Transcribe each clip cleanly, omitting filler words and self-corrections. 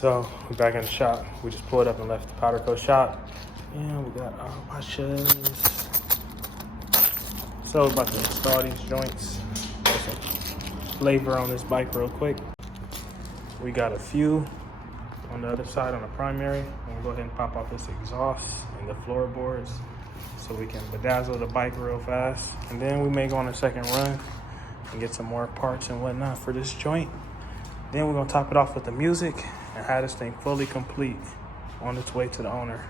So we're back in the shop. We just pulled up and left the powder coat shop. And we got our washes. So we're about to install these joints. Put some flavor on this bike real quick. We got a few on the other side on the primary. I'm gonna go ahead and pop off this exhaust and the floorboards so we can bedazzle the bike real fast. And then we may go on a second run and get some more parts and whatnot for this joint. Then we're gonna top it off with the music and have this thing fully complete on its way to the owner.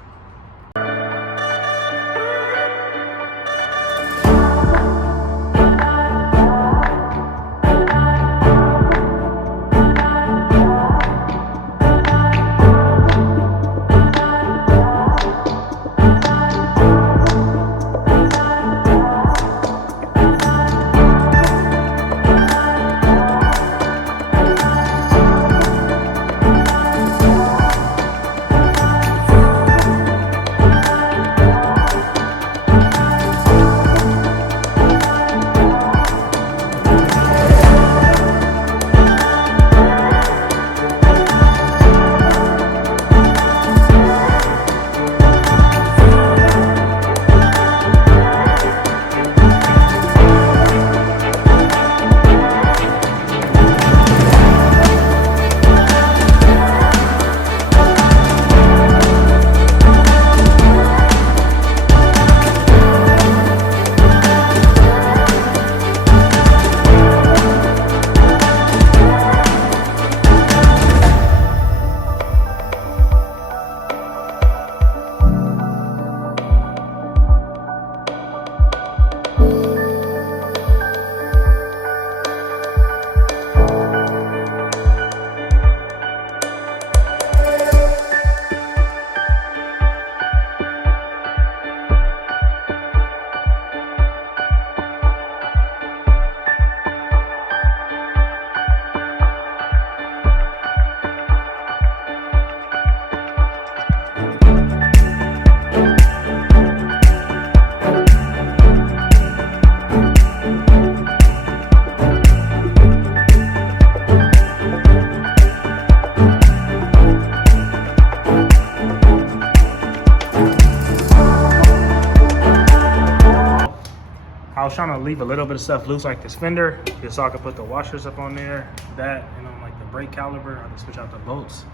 I was trying to leave a little bit of stuff loose, like this fender, just so I could put the washers up on there, that, and on like the brake caliper. I can switch out the bolts.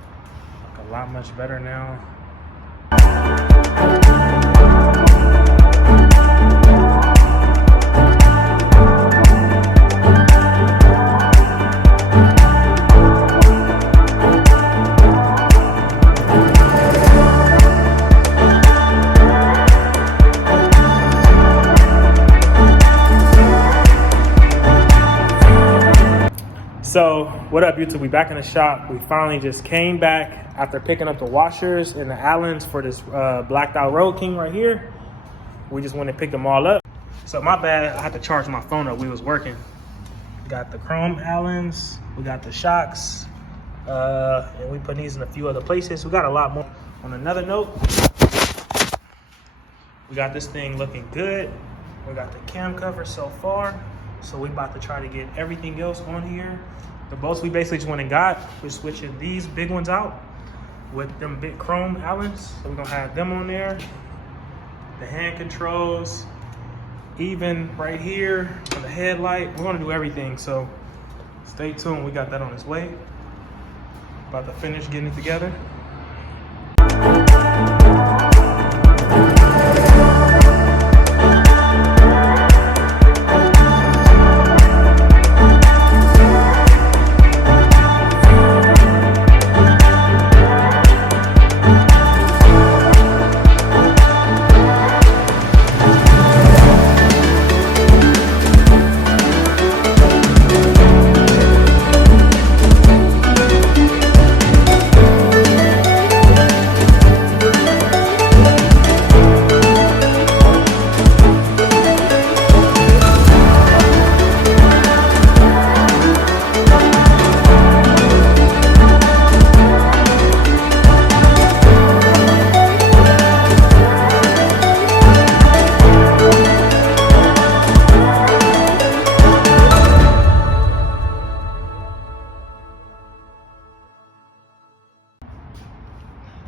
Like a lot much better now. So what up, YouTube? We back in the shop. We finally just came back after picking up the washers and the Allens for this blacked out Roadking right here. We just went and picked them all up. So my bad, I had to charge my phone up. We was working. We got the chrome Allens, we got the shocks, and we put these in a few other places. We got a lot more. On another note, we got this thing looking good. We got the cam cover so far. So we about to try to get everything else on here. The bolts we basically just went and got. We're switching these big ones out with them big chrome Allens. So we're gonna have them on there. The hand controls, even right here for the headlight. We're gonna do everything, so stay tuned. We got that on its way. About to finish getting it together.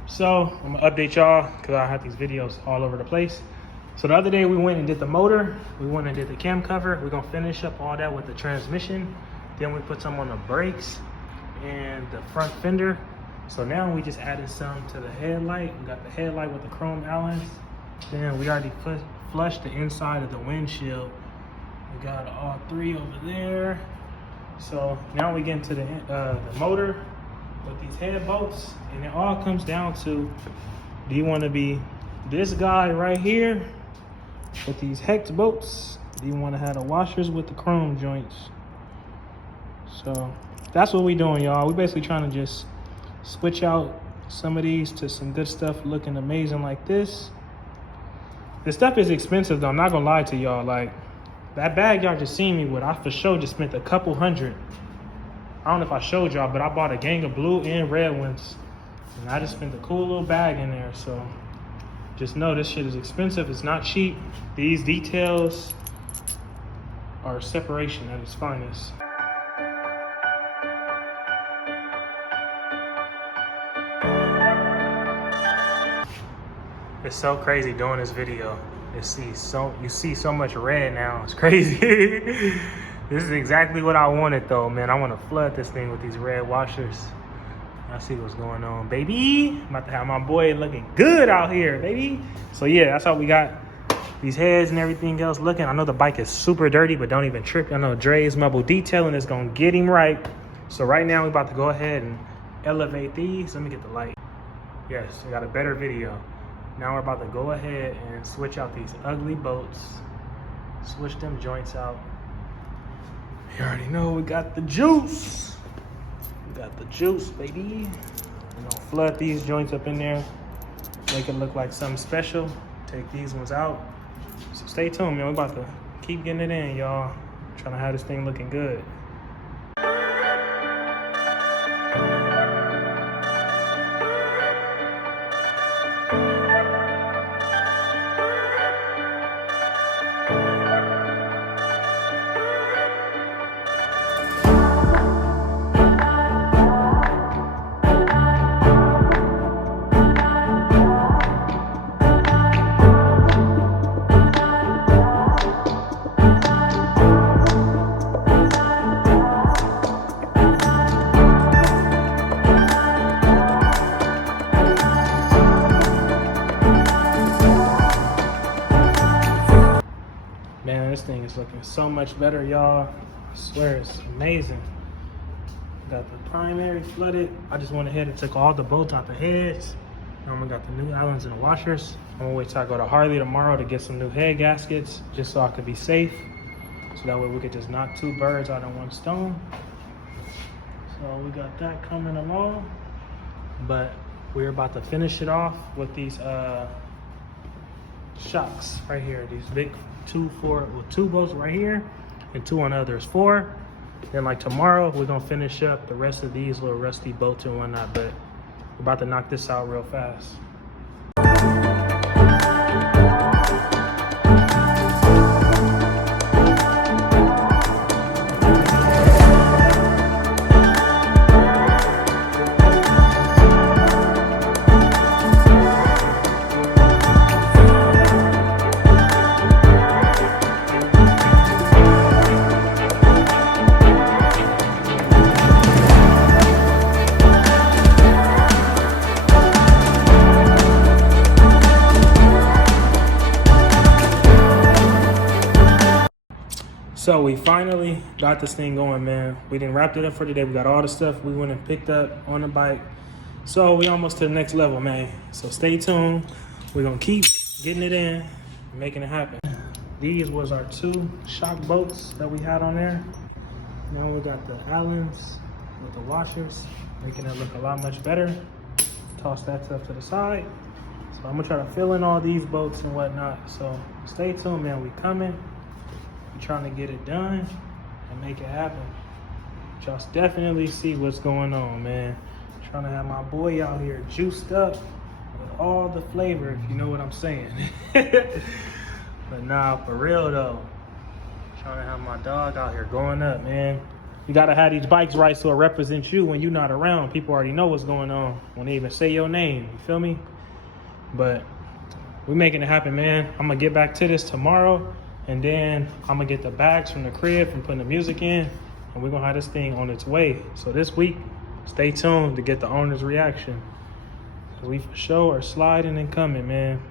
So I'm gonna update y'all because I have these videos all over the place. So the other day we went and did the motor, we went and did the cam cover. We're gonna finish up all that with the transmission. Then we put some on the brakes and the front fender. So now we just added some to the headlight. We got the headlight with the chrome Allens. Then we already flushed the inside of the windshield. We got all three over there. So now we get into the motor with these head bolts, and it all comes down to, do you want to be this guy right here with these hex bolts? Do you want to have the washers with the chrome joints? So that's what we doing, y'all. We basically trying to just switch out some of these to some good stuff looking amazing like this. This stuff is expensive though, I'm not gonna lie to y'all. Like that bag y'all just seen me with, I for sure just spent a couple hundred. I don't know if I showed y'all, but I bought a gang of blue and red ones. And I just spent a cool little bag in there. So just know this shit is expensive. It's not cheap. These details are separation at its finest. It's so crazy doing this video. You see so much red now. It's crazy. This is exactly what I wanted though, man. I want to flood this thing with these red washers. I see what's going on, baby. I'm about to have my boy looking good out here, baby. So yeah, that's how we got these heads and everything else looking. I know the bike is super dirty, but don't even trip. I know Dre's Mobile Detailing is gonna get him right. So right now we're about to go ahead and elevate these. Let me get the light. Yes, I got a better video. Now we're about to go ahead and switch out these ugly bolts. Switch them joints out. You already know we got the juice. We got the juice, baby. We're gonna flood these joints up in there. Make it look like something special. Take these ones out. So stay tuned, man. We're about to keep getting it in, y'all. Trying to have this thing looking good. Man, this thing is looking so much better, y'all. I swear it's amazing. Got the primary flooded. I just went ahead and took all the bolts out the heads. We got the new Allens and the washers. I'm gonna wait till I go to Harley tomorrow to get some new head gaskets, just so I could be safe. So that way we could just knock two birds out of one stone. So we got that coming along. But we're about to finish it off with these shocks right here. These big two bolts right here and two on the others, 4. Then like tomorrow we're gonna finish up the rest of these little rusty bolts and whatnot, but we're about to knock this out real fast. So we finally got this thing going, man. We didn't wrap it up for today. We got all the stuff we went and picked up on the bike. So we almost to the next level, man. So stay tuned. We're gonna keep getting it in, making it happen. These was our 2 shock bolts that we had on there. Now we got the Allens with the washers, making it look a lot much better. Toss that stuff to the side. So I'm gonna try to fill in all these bolts and whatnot. So stay tuned, man. We coming. Trying to get it done and make it happen. Y'all definitely see what's going on, man. Trying to have my boy out here juiced up with all the flavor, if you know what I'm saying. But nah, for real though, trying to have my dog out here going up, man. You gotta have these bikes right so it represents you when you're not around. People already know what's going on when they even say your name. You feel me? But we making it happen, man. I'm gonna get back to this tomorrow, and then I'm gonna get the bags from the crib from putting the music in, and we're gonna have this thing on its way. So this week, stay tuned to get the owner's reaction. We for sure are sliding and coming, man.